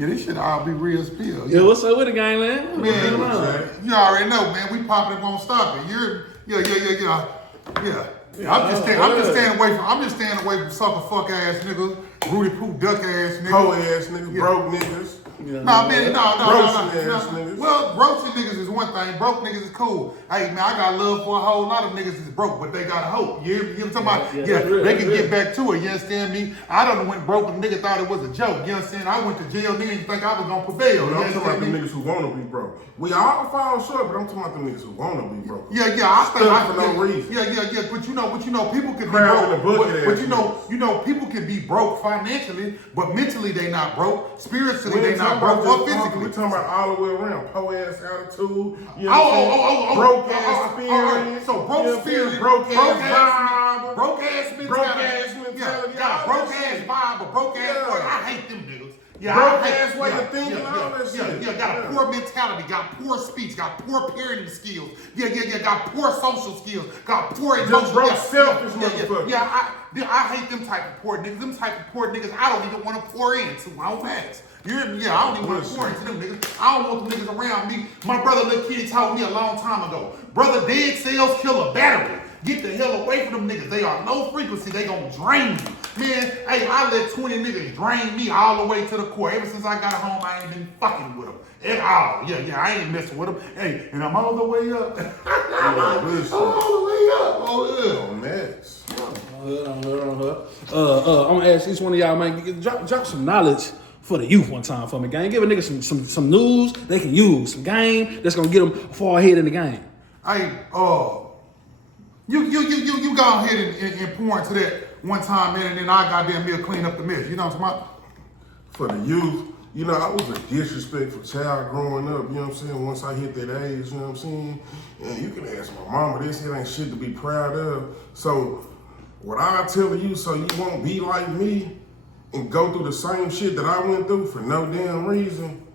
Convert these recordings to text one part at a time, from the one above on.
Yeah, this shit all be real spill. Yeah, what's up with the gang, man? Man, you already know, man. We popping it, won't stop it. Yeah. I'm just staying away from sucker fuck ass niggas, Rudy Poo duck ass niggas, hoe ass niggas, broke niggas. No. Niggas. Well, broke niggas is one thing. Broke niggas is cool. Hey, man, I got love for a whole lot of niggas that's broke, but they got hope. You know what I'm talking about? They can get back to it. You understand me? I done went broke and nigga thought it was a joke. You understand? I went to jail, nigga didn't think I was gonna prevail. I'm talking about the niggas who wanna be broke. We all fall short, but I'm talking about the niggas who wanna be broke. Yeah. I think for no reason. Yeah. But you know, people can be broke. But you know, people can be broke financially, but mentally they not broke. Spiritually they not broke. Or physically. We talking about all the way around. Po ass attitude. You know broke ass spirit. So broke spirit, broke ass mentality. Yeah, broke ass vibe, but broke ass boy. I hate them niggas. Yeah, broke ass way of thinking, all that shit. Yeah, got a poor mentality, got poor speech, got poor parenting skills. Yeah, got poor social skills, got poor emotional. Broke selfish motherfucker. Yeah, I hate them type of poor niggas. Them type of poor niggas I don't even want to pour into. I don't ask. You hear me? Yeah, I don't even want to pour into them niggas. I don't want them niggas around me. My brother, little kid, told me a long time ago, brother, dead cells kill a battery. Get the hell away from them niggas. They are low frequency. They gonna drain you. Man, hey, I let 20 niggas drain me all the way to the core. Ever since I got home, I ain't been fucking with them at all. Yeah, I ain't messing with them. Hey, and I'm all the way up. I'm all the way up. Oh, yeah. Next. I'm gonna ask each one of y'all, man, drop some knowledge for the youth one time for me, gang. Give a nigga some news they can use, some game that's gonna get them far ahead in the game. Hey, you go ahead and pour into that one time, man, and then I goddamn me clean up the mess. You know what I'm talking about? For the youth, you know, I was a disrespectful child growing up, you know what I'm saying? Once I hit that age, you know what I'm saying? And you can ask my mama, this ain't shit to be proud of. So what I tell you, so you won't be like me and go through the same shit that I went through for no damn reason,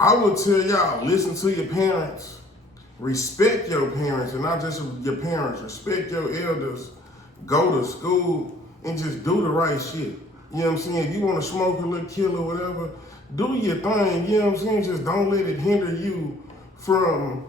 I would tell y'all, listen to your parents, respect your parents, and not just your parents, respect your elders, go to school, and just do the right shit. You know what I'm saying? If you want to smoke a little kill or whatever, do your thing, you know what I'm saying? Just don't let it hinder you from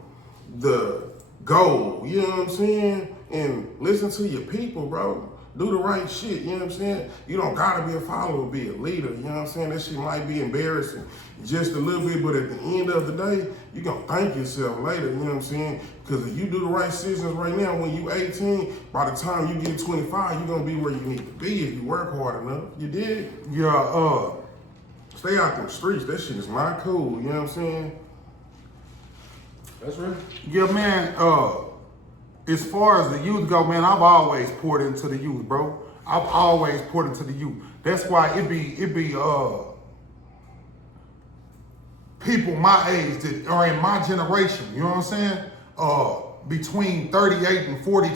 the goal, you know what I'm saying? And listen to your people, bro. Do the right shit, you know what I'm saying? You don't gotta be a follower, be a leader, you know what I'm saying? That shit might be embarrassing just a little bit, but at the end of the day, you gonna thank yourself later, you know what I'm saying? Because if you do the right decisions right now, when you 18, by the time you get 25, you're gonna be where you need to be if you work hard enough. You did? Yeah, stay out them streets, that shit is not cool, you know what I'm saying? That's right. Yeah, man, as far as the youth go, man, I've always poured into the youth, bro. I've always poured into the youth. That's why it be people my age that are in my generation, you know what I'm saying? Between 38 and 42,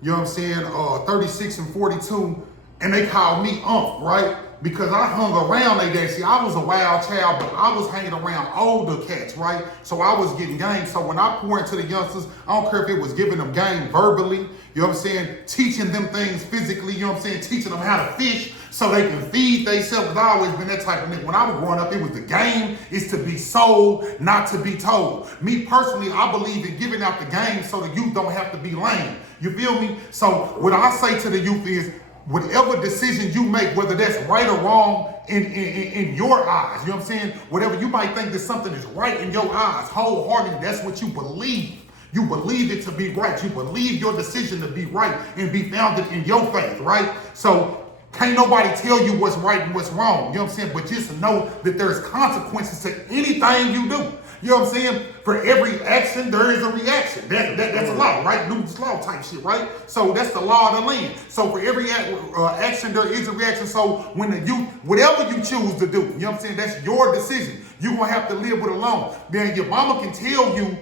you know what I'm saying? 36 and 42, and they call me right? Because I hung around they day. See, I was a wild child, but I was hanging around older cats, right? So I was getting game. So when I pour into the youngsters, I don't care if it was giving them game verbally, you know what I'm saying? Teaching them things physically, you know what I'm saying? Teaching them how to fish so they can feed themselves. I've always been that type of nigga. When I was growing up, it was the game is to be sold, not to be told. Me personally, I believe in giving out the game so the youth don't have to be lame. You feel me? So what I say to the youth is, whatever decision you make, whether that's right or wrong in your eyes, you know what I'm saying? Whatever you might think that something is right in your eyes, wholeheartedly, that's what you believe. You believe it to be right. You believe your decision to be right and be founded in your faith, right? So can't nobody tell you what's right and what's wrong, you know what I'm saying? But just know that there's consequences to anything you do. You know what I'm saying? For every action, there is a reaction. That's a law, right? Newton's law type shit, right? So that's the law of the land. So for every action, there is a reaction. So when the youth, whatever you choose to do, you know what I'm saying? That's your decision. You're going to have to live with alone. Then your mama can tell you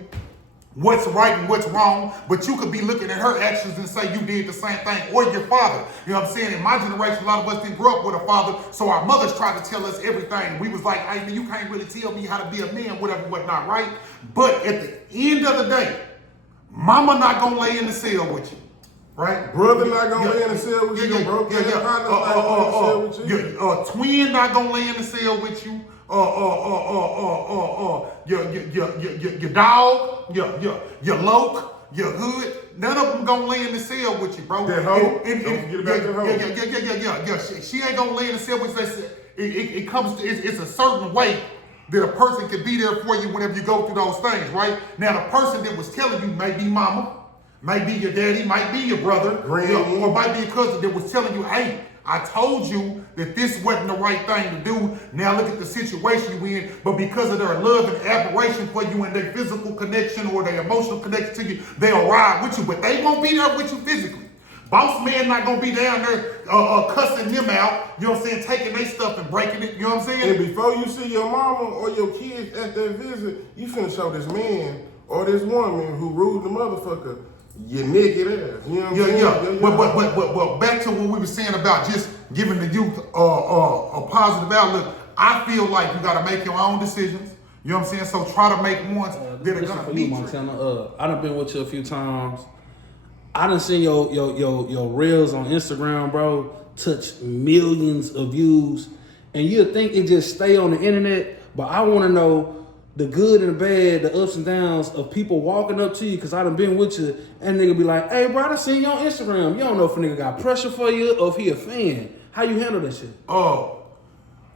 what's right and what's wrong, but you could be looking at her actions and say you did the same thing, or your father. You know what I'm saying? In my generation, a lot of us didn't grow up with a father, so our mothers tried to tell us everything. We was like, hey, man, you can't really tell me how to be a man, whatever, whatnot, right? But at the end of the day, mama not gonna lay in the cell with you. Right? Brother not gonna lay in the cell with you. Bro, twin not gonna lay in the cell with you. your dog, your loc, your hood. None of them gonna lay in the cell with you, bro. That hoe? Don't forget about that hoe. Yeah. She ain't gonna lay in the cell with you. It comes to, it's a certain way that a person can be there for you whenever you go through those things, right? Now, the person that was telling you might be mama, might be your daddy, might be your brother, or might be a cousin that was telling you, hey, I told you that this wasn't the right thing to do. Now look at the situation you in. But because of their love and admiration for you and their physical connection or their emotional connection to you, they'll ride with you, but they won't be there with you physically. Boss man not gonna be down there cussing them out, you know what I'm saying, taking their stuff and breaking it, you know what I'm saying? And before you see your mama or your kids at that visit, you finna show this man or this woman who rude the motherfucker your naked ass. You know what I'm saying? But back to what we were saying about just giving the youth a positive outlook. I feel like you gotta make your own decisions. You know what I'm saying? So try to make ones that are gonna meet you. Montana. I done been with you a few times. I done seen your reels on Instagram, bro, touch millions of views. And you'd think it just stay on the internet, but I wanna know the good and the bad, the ups and downs of people walking up to you, cause I done been with you, and nigga be like, hey bro, I done seen you on Instagram. You don't know if a nigga got pressure for you or if he a fan. How you handle that shit?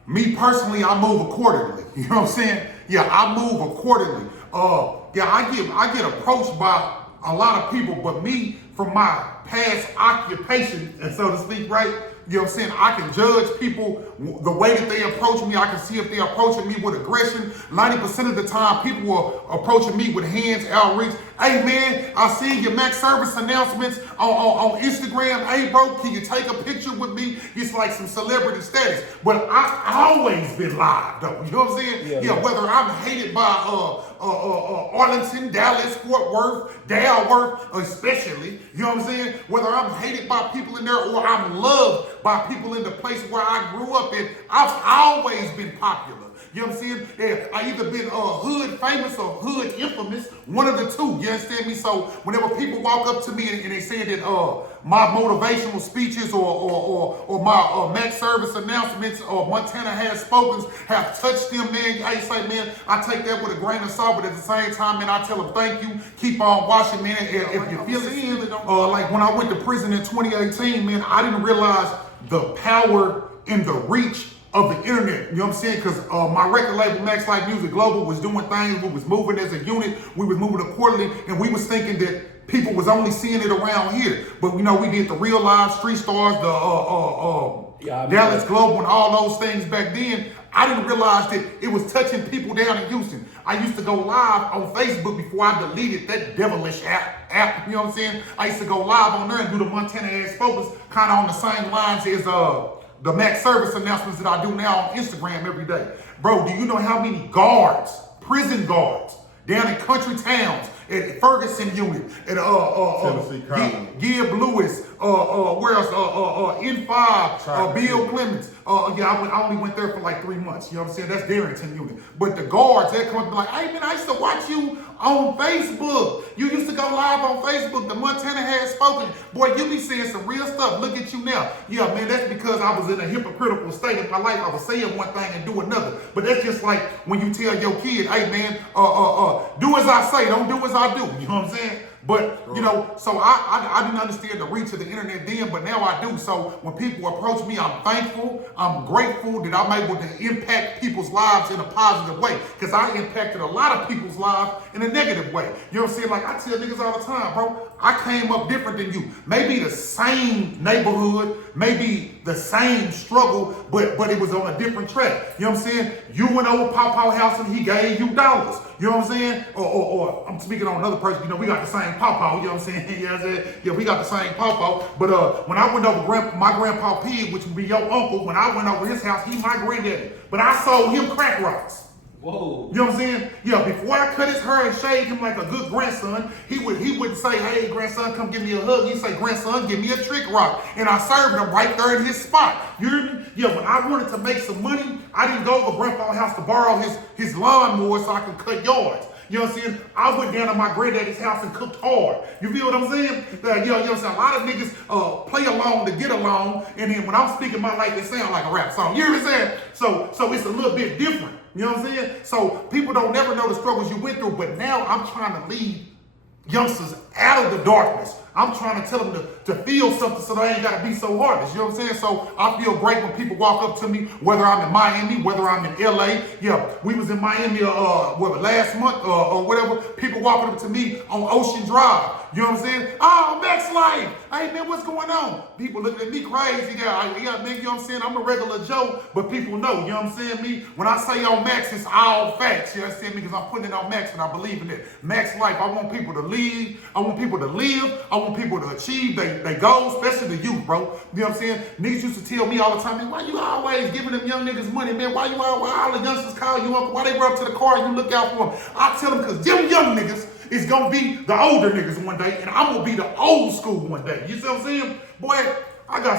Me personally, I move accordingly. You know what I'm saying? Yeah, I move accordingly. I get approached by a lot of people, but me, from my past occupation, and so to speak, right? You know what I'm saying? I can judge people the way that they approach me. I can see if they're approaching me with aggression. 90% of the time, people are approaching me with hands outreach. Hey man, I see your max service announcements on Instagram. Hey bro, can you take a picture with me? It's like some celebrity status. But I always been live though. You know what I'm saying? Yeah. Whether I'm hated by Arlington, Dallas, Fort Worth, Dalworth, especially. You know what I'm saying? Whether I'm hated by people in there or I'm loved by people in the place where I grew up in, I've always been popular. You know what I'm saying? Yeah, I either been hood famous or hood infamous, one of the two. You understand me? So whenever people walk up to me and they say that my motivational speeches or my max service announcements or Montana has spoken have touched them, man, I say, man, I take that with a grain of salt, but at the same time, man, I tell them thank you. Keep on watching, man. If you feel it, like when I went to prison in 2018, man, I didn't realize the power and the reach of the internet, you know what I'm saying? Because my record label, Max Life Music Global, was doing things. We was moving as a unit. We was moving accordingly, and we was thinking that people was only seeing it around here. But you know, we did the Real Live, Street Stars, the Dallas Global, and all those things back then. I didn't realize that it was touching people down in Houston. I used to go live on Facebook before I deleted that devilish app. You know what I'm saying? I used to go live on there and do the Montana Ass Focus, kind of on the same lines as the max service announcements that I do now on Instagram every day. Bro, do you know how many guards, prison guards, down in country towns, at Ferguson unit, at Gibb Lewis, where else? N5, Bill Clements. I only went there for like 3 months. You know what I'm saying? That's Darrington unit. But the guards, they come up and be like, hey man, I used to watch you on Facebook. You used to go live on Facebook. The Montana has spoken. Boy, you be saying some real stuff. Look at you now. Yeah, man, that's because I was in a hypocritical state of my life. I was saying one thing and do another. But that's just like when you tell your kid, hey man, do as I say, don't do as I do. You know what I'm saying? But, you know, so I didn't understand the reach of the internet then, but now I do. So when people approach me, I'm thankful, I'm grateful that I'm able to impact people's lives in a positive way. Because I impacted a lot of people's lives in a negative way. You know what I'm saying? Like I tell niggas all the time, bro, I came up different than you. Maybe the same neighborhood, maybe the same struggle, but it was on a different track. You know what I'm saying? You went over Pawpaw House and he gave you dollars. You know what I'm saying? Or I'm speaking on another person, you know, we got the same Pawpaw, you know what I'm saying? You know what I'm saying? Yeah, we got the same Pawpaw. But when I went over my grandpa Pig, which would be your uncle, when I went over his house, he my granddaddy. But I sold him crack rocks. Whoa. You know what I'm saying? Yeah, before I cut his hair and shaved him like a good grandson, he wouldn't say, hey, grandson, come give me a hug. He'd say, grandson, give me a trick rock. And I served him right there in his spot. You hear me? Yeah, when I wanted to make some money, I didn't go over grandpa's house to borrow his lawnmower so I could cut yards. You know what I'm saying? I went down to my granddaddy's house and cooked hard. You feel what I'm saying? You know what I'm saying? A lot of niggas play along to get along, and then when I'm speaking my life, it sound like a rap song. You hear what I'm saying? So it's a little bit different. You know what I'm saying? So people don't never know the struggles you went through, but now I'm trying to lead youngsters out of the darkness. I'm trying to tell them to feel something so they ain't got to be so heartless. You know what I'm saying? So I feel great when people walk up to me, whether I'm in Miami, whether I'm in LA. Yeah, we was in Miami last month or whatever. People walking up to me on Ocean Drive. You know what I'm saying? Oh, Max Life. Hey, man, what's going on? People looking at me crazy. Yeah, man, you know what I'm saying? I'm a regular Joe, but people know, you know what I'm saying? Me, when I say on Max, it's all facts. You understand me? Because I'm putting it on Max and I believe in it. Max Life, I want people to lead. I want people to live. I want people to achieve their goals, especially the youth, bro. You know what I'm saying? Niggas used to tell me all the time, man, why you always giving them young niggas money, man? Why all the youngsters call you uncle? Why they run up to the car and you look out for them? I tell them because them young niggas is gonna be the older niggas one day, and I'm gonna be the old school one day. You see what I'm saying? Boy, I got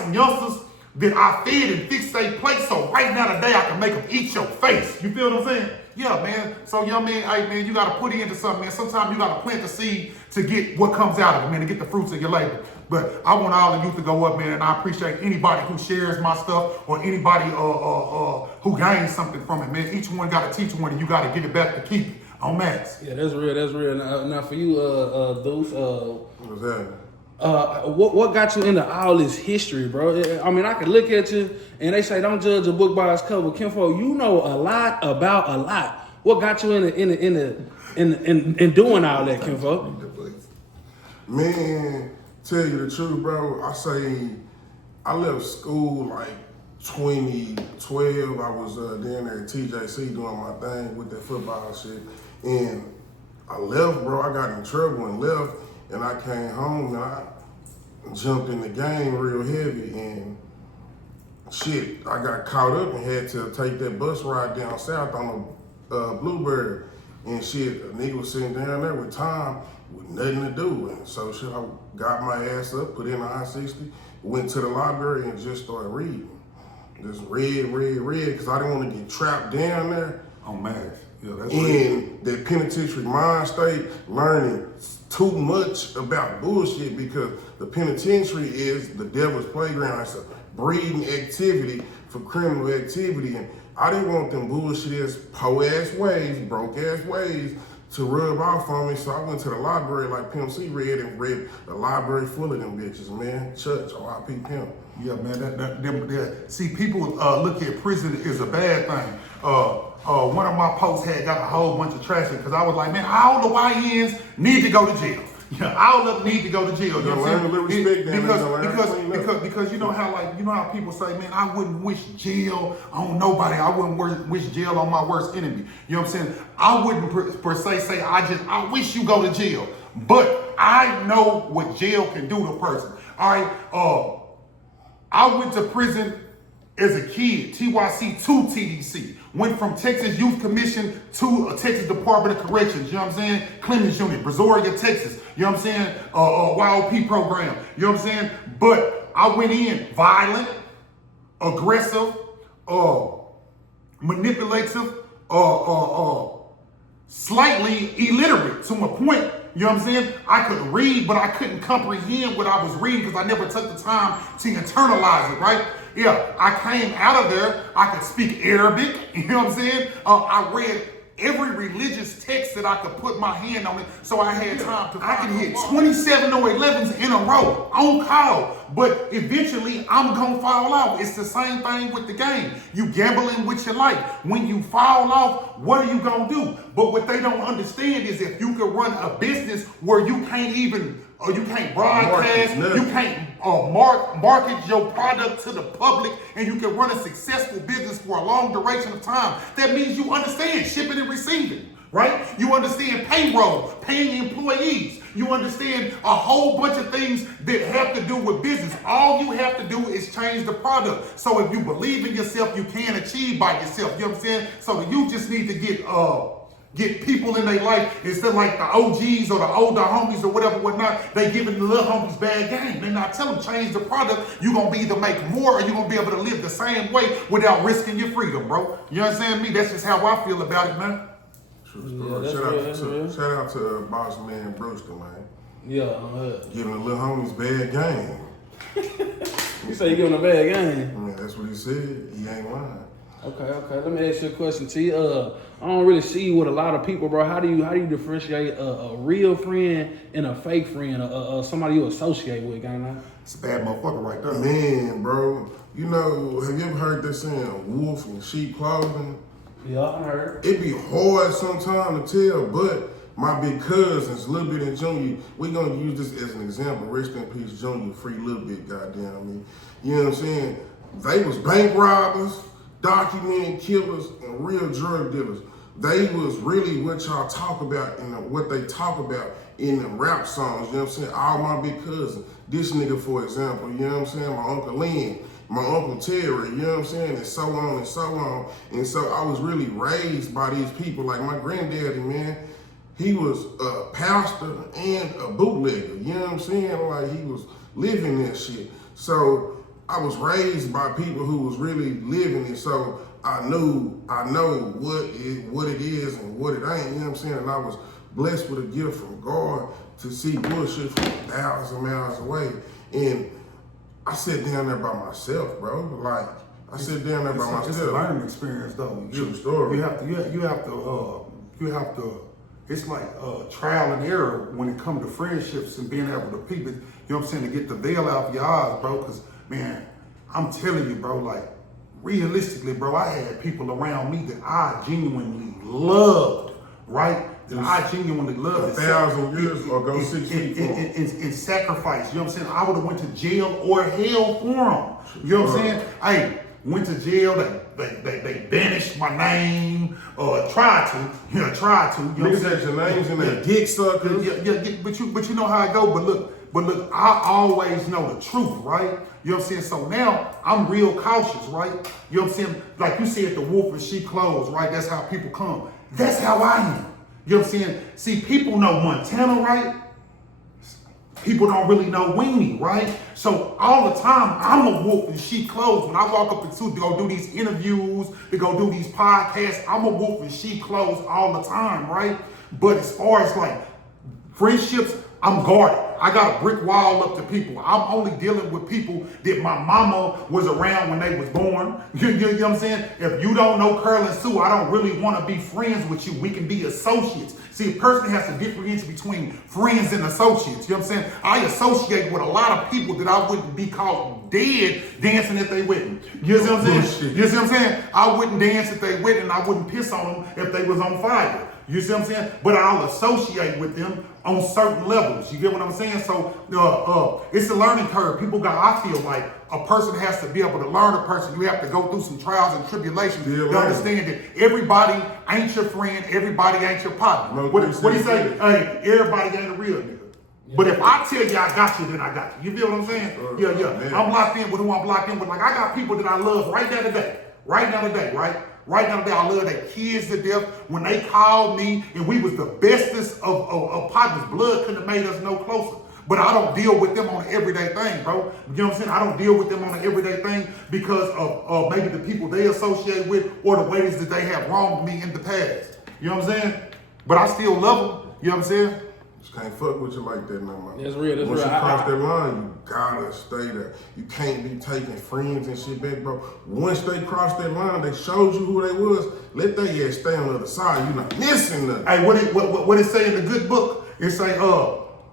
some youngsters that I fed and fixed their plate, so right now today I can make them eat your face. You feel what I'm saying? Yeah, man. So, young man, hey, man, you got to put it into something, man. Sometimes you got to plant the seed to get what comes out of it, man, to get the fruits of your labor. But I want all of you to go up, man, and I appreciate anybody who shares my stuff or anybody who gains something from it, man. Each one got to teach one, and you got to give it back to keep it. On Max. Yeah, that's real. That's real. Now for you, Deuce, What's that? What got you into all this history, bro? I mean, I can look at you and they say don't judge a book by its cover. Kinfolk, you know a lot about a lot. What got you in doing all that, Kinfolk? Man, tell you the truth, bro. I say I left school like 2012. I was down there at TJC doing my thing with that football shit. And I left, bro. I got in trouble and left. And I came home and I jumped in the game real heavy. And shit, I got caught up and had to take that bus ride down south on the Bluebird. And shit, a nigga was sitting down there with Tom with nothing to do. And so shit, I got my ass up, put in the I-60, went to the library and just started reading. Just read, because I didn't want to get trapped down there. On Max. Yeah, that's in that penitentiary mind state, learning too much about bullshit because the penitentiary is the devil's playground. It's a breeding activity for criminal activity. And I didn't want them bullshit-ass, po-ass ways, broke-ass ways to rub off on me. So I went to the library like Pimp C read the library full of them bitches, man. Church, R.I.P. Pimp. Yeah, man. See, people look at prison as a bad thing. One of my posts got a whole bunch of traffic because I was like, man, all the YNs need to go to jail. Yeah, all of them need to go to jail. You know what I'm saying? Because you know how people say, man, I wouldn't wish jail on nobody. I wouldn't wish jail on my worst enemy. You know what I'm saying? I wouldn't per se say I wish you go to jail, but I know what jail can do to a person. All right. I went to prison as a kid, TYC to TDC. Went from Texas Youth Commission to Texas Department of Corrections, you know what I'm saying? Clemens Unit, Brazoria, Texas, you know what I'm saying? YOP program, you know what I'm saying? But I went in violent, aggressive, manipulative, slightly illiterate to a point. You know what I'm saying? I could read, but I couldn't comprehend what I was reading because I never took the time to internalize it, right? Yeah, I came out of there. I could speak Arabic, you know what I'm saying? I read every religious text that I could put my hand on it, so I had time to. I can hit 27 or 11s in a row on call, but eventually I'm gonna fall off. It's the same thing with the game. You gambling with your life. When you fall off, what are you gonna do? But what they don't understand is if you can run a business where you can't even, or you can't broadcast, you can't market your product to the public, and you can run a successful business for a long duration of time, that means you understand shipping and receiving, right? You understand payroll, paying employees. You understand a whole bunch of things that have to do with business. All you have to do is change the product. So if you believe in yourself, you can achieve by yourself. You know what I'm saying? So you just need to get people in their life instead of like the OGs or the older homies or whatnot. They giving the little homies bad game. They not telling them change the product. You're going to be either make more or you're going to be able to live the same way without risking your freedom, bro. You understand me? That's just how I feel about it, man. True story. Shout out to boss man Brewster, man. Yeah. Giving the little homies bad game. You say you giving a bad game? Yeah, that's what he said. He ain't lying. Okay. Let me ask you a question, T. I don't really see you with a lot of people, bro. How do you differentiate a real friend and a fake friend, somebody you associate with, gang? It's a bad motherfucker right there. Man, bro, you know, have you ever heard that saying, wolf in sheep clothing? Yeah, I heard. It be hard sometimes to tell, but my big cousins, Lil Bit and Junior, we gonna use this as an example. Rest in peace, Junior, free Lil Bit, goddamn me. You know what I'm saying? They was bank robbers, documented killers, and real drug dealers. They was really what y'all talk about and what they talk about in the rap songs, you know what I'm saying? All my big cousins. This nigga, for example, you know what I'm saying? My Uncle Lynn, my Uncle Terry, you know what I'm saying? And so on and so on. And so I was really raised by these people. Like my granddaddy, man, he was a pastor and a bootlegger, you know what I'm saying? Like he was living that shit. So I was raised by people who was really living it. So I know what it is and what it ain't, you know what I'm saying? And I was blessed with a gift from God to see bullshit from 1,000 miles away. And I sat down there by myself, bro. Like, I sat down there by myself. It's a learning experience, though. True story. You have to. It's like trial and error when it comes to friendships and being able to people. You know what I'm saying? To get the veil out of your eyes, bro. Because man, I'm telling you, bro. Like, realistically, bro, I had people around me that I genuinely loved, right? That I genuinely loved. 1,000 years or go 6 feet in sacrifice. You know what I'm saying? I would have went to jail or hell for them. You know what I'm saying? Hey, went to jail. They banished my name. Tried to. You know Niggas had your names in their dick suckers. Yeah. But you know how I go. But look, I always know the truth, right? You know what I'm saying? So now I'm real cautious, right? You know what I'm saying? Like you said, the wolf in sheep clothes, right? That's how people come. That's how I am. You know what I'm saying? See, people know Montana, right? People don't really know Weenie, right? So all the time, I'm a wolf in sheep clothes. When I walk up to go do these interviews, to go do these podcasts, I'm a wolf in sheep clothes all the time, right? But as far as like friendships, I'm guarded. I got a brick wall up to people. I'm only dealing with people that my mama was around when they was born. You know what I'm saying? If you don't know Curl and Sue, I don't really want to be friends with you. We can be associates. See, a person has to differentiate between friends and associates. You know what I'm saying? I associate with a lot of people that I wouldn't be caught dead dancing at their wedding. You know what I'm saying? You see what I'm saying? I wouldn't dance at their wedding. I wouldn't piss on them if they was on fire. You see what I'm saying? But I'll associate with them on certain levels. You get what I'm saying? So it's a learning curve. I feel like a person has to be able to learn a person. You have to go through some trials and tribulations to understand that everybody ain't your friend, everybody ain't your partner. No, what do you say? Hey, everybody ain't a real nigga. Yeah. But if I tell you I got you, then I got you. You feel what I'm saying? Yeah. Man. I'm locked in with who I'm locked in with. Like I got people that I love right now today. Right now today, I love their kids to death. When they called me and we was the bestest of partners, blood couldn't have made us no closer. But I don't deal with them on an everyday thing, bro. You know what I'm saying? I don't deal with them on an everyday thing because of maybe the people they associate with or the ways that they have wronged me in the past. You know what I'm saying? But I still love them. You know what I'm saying? Just can't fuck with you like that no more. That's real. Once you cross that line, you gotta stay there. You can't be taking friends and shit back, bro. Once they crossed that line, they showed you who they was. Let they ass stay on the other side. You're not missing nothing. Hey, what it say in the good book? It say,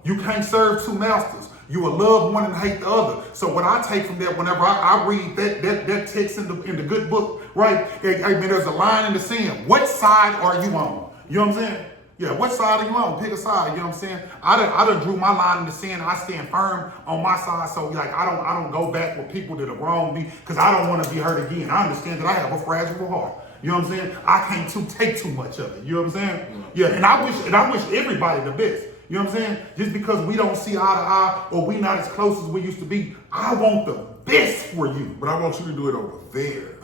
you can't serve two masters. You will love one and hate the other. So what I take from that, whenever I read that text in the good book, right? I mean, there's a line in the sand. What side are you on? You know what I'm saying? Yeah, what side are you on? Pick a side, you know what I'm saying? I done drew my line in the sand. I stand firm on my side, so like I don't go back with people that have wronged me because I don't want to be hurt again. I understand that I have a fragile heart. You know what I'm saying? I can't take too much of it. You know what I'm saying? Yeah, and I wish everybody the best. You know what I'm saying? Just because we don't see eye to eye or we not as close as we used to be, I want the best for you. But I want you to do it over there.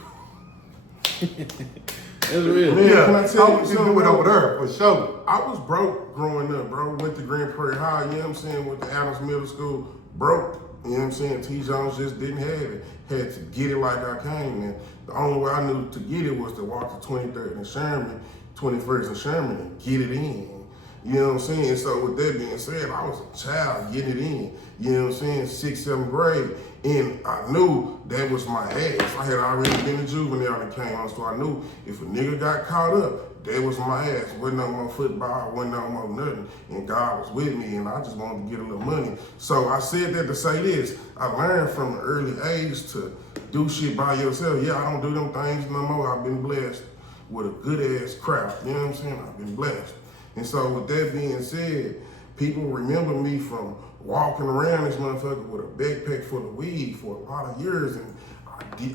That's real. Man, yeah, can I tell you do something? it over there for sure. I was broke growing up, bro. Went to Grand Prairie High, you know what I'm saying? Went to Adams Middle School, broke. You know what I'm saying? T. Jones just didn't have it. Had to get it like I came. And the only way I knew to get it was to walk to 23rd and Sherman, 21st and Sherman and get it in. You know what I'm saying? So with that being said, I was a child getting it in. You know what I'm saying? 6th, 7th grade. And I knew that was my ass. I had already been a juvenile that came on, so I knew if a nigga got caught up, that was my ass. Wasn't no more football, wasn't no more nothing. And God was with me, and I just wanted to get a little money. So I said that to say this. I learned from an early age to do shit by yourself. Yeah, I don't do them things no more. I've been blessed with a good ass crowd. You know what I'm saying? I've been blessed. And so with that being said, people remember me from walking around this motherfucker with a backpack full of weed for a lot of years. And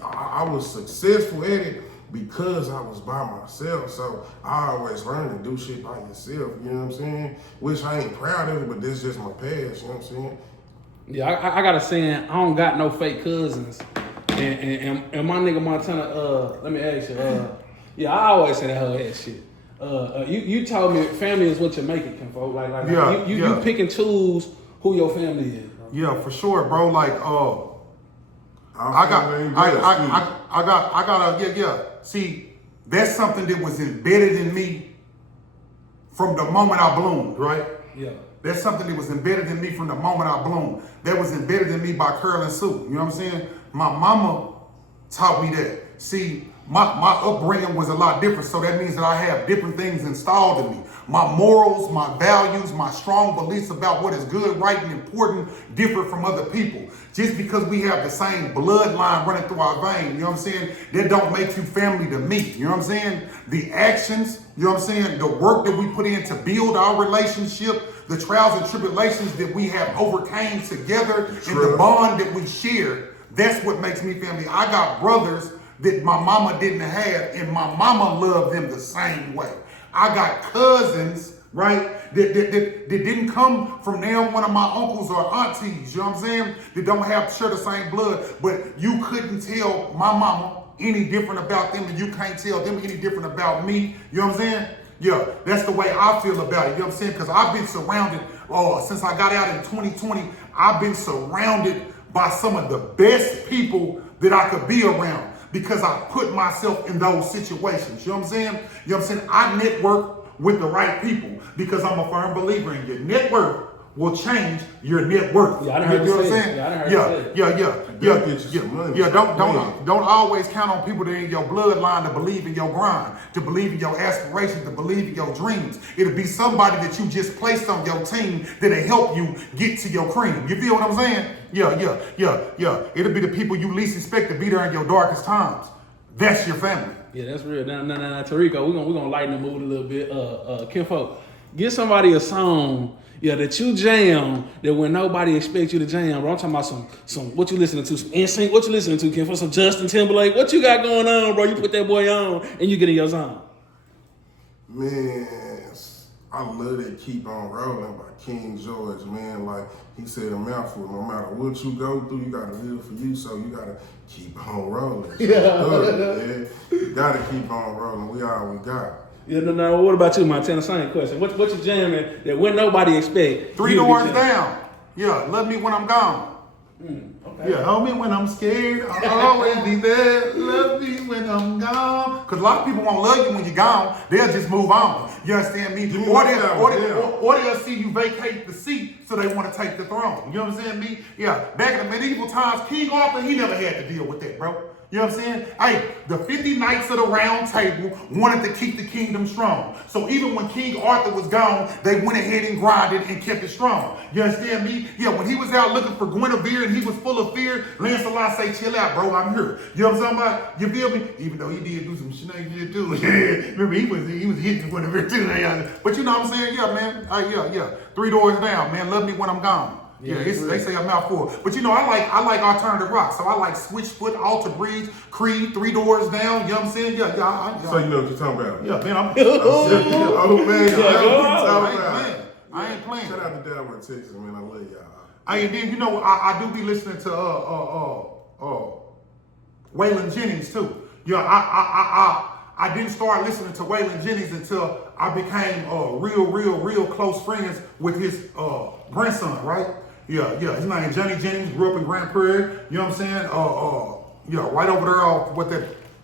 I was successful at it because I was by myself. So I always learned to do shit by yourself, you know what I'm saying? Which I ain't proud of it, but that's just my past, you know what I'm saying? Yeah, I got a saying, I don't got no fake cousins. And my nigga Montana, let me ask you, yeah, I always say that whole ass shit. You told me family is what you make it, kinfolk. Like you pick and choose who your family is. Bro. Yeah, for sure, bro. Like, I got. See, that's something that was embedded in me from the moment I bloomed, right? Yeah. That's something that was embedded in me from the moment I bloomed. That was embedded in me by Curl and Sue. You know what I'm saying? My mama taught me that. See, my upbringing was a lot different, so that means that I have different things installed in me. My morals, my values, my strong beliefs about what is good, right, and important differ from other people. Just because we have the same bloodline running through our veins, you know what I'm saying, that don't make you family to me, you know what I'm saying? The actions, you know what I'm saying, the work that we put in to build our relationship, the trials and tribulations that we have overcame together, and the bond that we share, that's what makes me family. I got brothers that my mama didn't have, and my mama loved them the same way. I got cousins, right, that didn't come from now one of my uncles or aunties, you know what I'm saying, that don't share the same blood, but you couldn't tell my mama any different about them, and you can't tell them any different about me, you know what I'm saying? Yeah, that's the way I feel about it, you know what I'm saying, because I've been surrounded, since I got out in 2020, I've been surrounded by some of the best people that I could be around, because I put myself in those situations. You know what I'm saying? You know what I'm saying? I network with the right people because I'm a firm believer in your network will change your net worth. Yeah, I heard you say. Yeah, don't always count on people that are in your bloodline to believe in your grind, to believe in your aspirations, to believe in your dreams. It'll be somebody that you just placed on your team that'll help you get to your cream. You feel what I'm saying? Yeah. It'll be the people you least expect to be there in your darkest times. That's your family. Yeah, that's real. Now, Tarico, we're gonna lighten the mood a little bit. Kinfolk, get somebody a song, that you jam, that when nobody expects you to jam, bro. I'm talking about some what you listening to, some NSYNC, what you listening to, Kinfolk, some Justin Timberlake, what you got going on, bro? You put that boy on and you get in your zone. Man, I love that Keep On Rolling by King George, man. Like he said a mouthful, no matter what you go through, you gotta live for you, so you gotta keep on rolling. So man. You gotta keep on rolling. We all we got. Yeah, no. What about you, Montana? Same question. What you jamming that when nobody expect? 3 Doors Down. Yeah, Love Me When I'm Gone. Okay. Yeah, hold me when I'm scared. I'll always be there. Love me when I'm gone. Because a lot of people won't love you when you're gone. They'll just move on. You understand me? Or they'll see you vacate the seat, so they want to take the throne. You know what I'm saying, me? Yeah, back in the medieval times, King Arthur, he never had to deal with that, bro. You know what I'm saying? Hey, the 50 Knights of the Round Table wanted to keep the kingdom strong. So even when King Arthur was gone, they went ahead and grinded and kept it strong. You understand me? Yeah, when he was out looking for Guinevere and he was full of fear, Lancelot say, chill out, bro, I'm here. You know what I'm talking about? You feel me? Even though he did do some shenanigans shit too. Remember, he was hitting Guinevere too. But you know what I'm saying? Yeah, man. Yeah. 3 Doors Down, man. Love Me When I'm Gone. Yeah, they say a mouthful. But I like alternative rock. So I like Switchfoot, Alter Bridge, Creed, 3 Doors Down. You know what I'm saying? Yeah. So you know what you're talking about? Yeah, man. Oh man, I ain't playing. Shout out to Delaware, Texas, man. I love y'all. And then I do be listening to Waylon Jennings too. Yeah, I didn't start listening to Waylon Jennings until I became real close friends with his grandson, right? Yeah. His name is Johnny Jennings, grew up in Grand Prairie. You know what I'm saying? Right over there off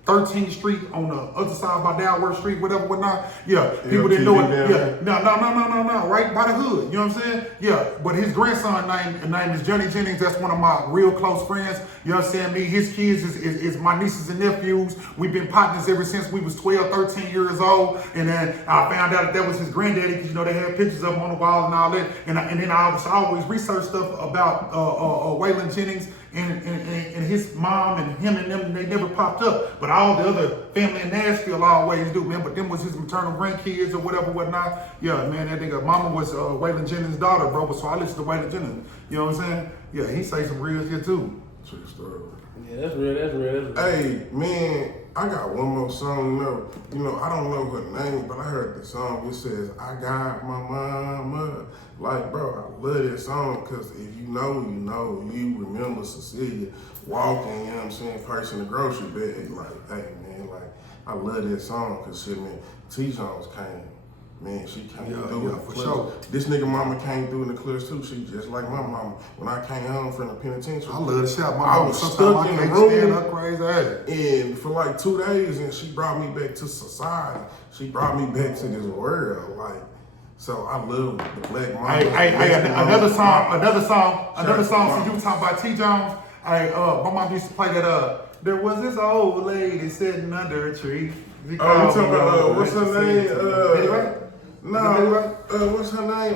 13th Street on the other side by Dalworth Street, whatever, whatnot. Yeah, people didn't know it. Yeah, no, right by the hood. You know what I'm saying? Yeah, but his grandson name is Johnny Jennings. That's one of my real close friends. You know what I'm saying? Me, his kids is my nieces and nephews. We've been partners ever since we was 12, 13 years old. And then I found out that was his granddaddy because, you know, they had pictures of him on the wall and all that. And then I always research stuff about Waylon Jennings and his mom and him and them. They never popped up. But all the other family in Nashville always do, man. But them was his maternal grandkids or whatever, whatnot. Yeah, man, that nigga, mama was Waylon Jennings' daughter, bro. But so I listen to Waylon Jennings. You know what I'm saying? Yeah, he say some real shit too. True story. Yeah, that's real. Hey, man, I got one more song. You know, I don't know her name, but I heard the song. It says, I got my mama. Like, bro, I love that song because if you know, you know. You remember Cecilia walking, you know what I'm saying, person in the grocery bag. Like, hey, man, like, I love that song because shit, man, T-Jones came. Man, she came through for sure. This nigga mama came through in the clutch too. She just like my mama. When I came home from the penitentiary, I love the shit. I was stuck in the room crazy ass. and for like 2 days, and she brought me back to society. She brought me back to this world, like. So I love the black mama. Hey, another song. Since you were talking about T. Jones, my mom used to play that. There was this old lady sitting under a tree. Oh, you talking about what's her name? What's her name?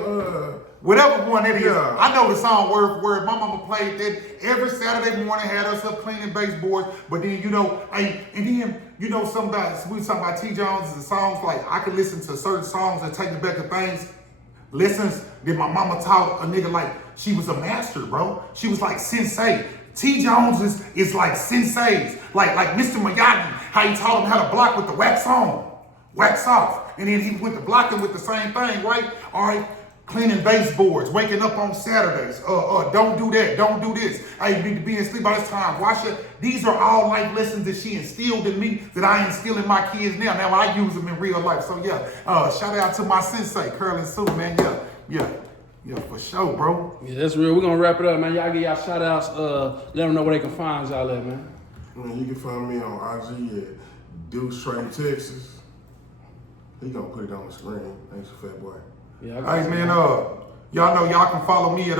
Whatever one it is. Yeah. I know the song word for word. My mama played that every Saturday morning, had us up cleaning baseboards. But then, you know, we was talking about T. Jones and songs, like I could listen to certain songs that take me back to things, lessons that my mama taught a nigga like she was a master, bro. She was like sensei. T. Jones is like senseis, like Mr. Miyagi, how he taught him how to block with the wax on, wax off. And then he went to blocking with the same thing, right? All right, cleaning baseboards, waking up on Saturdays. Don't do that, don't do this. Hey, you need to be asleep by this time. Wash it. These are all life lessons that she instilled in me that I instill in my kids now. Now I use them in real life. So yeah, shout out to my sensei, Curly Sue, man. Yeah, for sure, bro. Yeah, that's real. We're gonna wrap it up, man. Y'all get y'all shout outs. Let them know where they can find y'all at, man. Man, you can find me on IG at Deuce Trade Texas. He gonna put it on the screen. Thanks, fat boy. Yeah, hey man, y'all know y'all can follow me at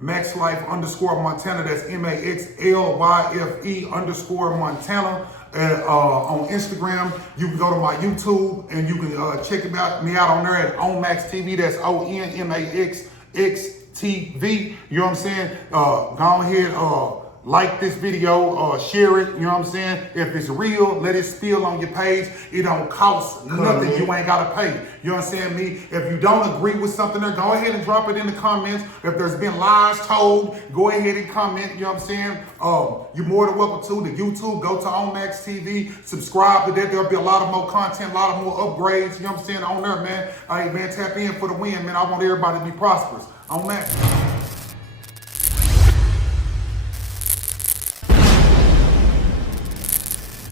MaxLife_Montana. That's MaxLYFE_Montana. On Instagram, you can go to my YouTube and you can check me out on there at OnMax TV. That's ONMAXXTV. You know what I'm saying? Go ahead, like this video, share it. You know what I'm saying? If it's real, let it spill on your page. It don't cost nothing. You ain't gotta pay. You know what I'm saying? If you don't agree with something there, go ahead and drop it in the comments. If there's been lies told, go ahead and comment. You know what I'm saying? You're more than welcome to the YouTube. Go to OnMax TV. Subscribe to that. There'll be a lot of more content, a lot of more upgrades. You know what I'm saying? On there, man. All right, man, tap in for the win, man. I want everybody to be prosperous. OnMax.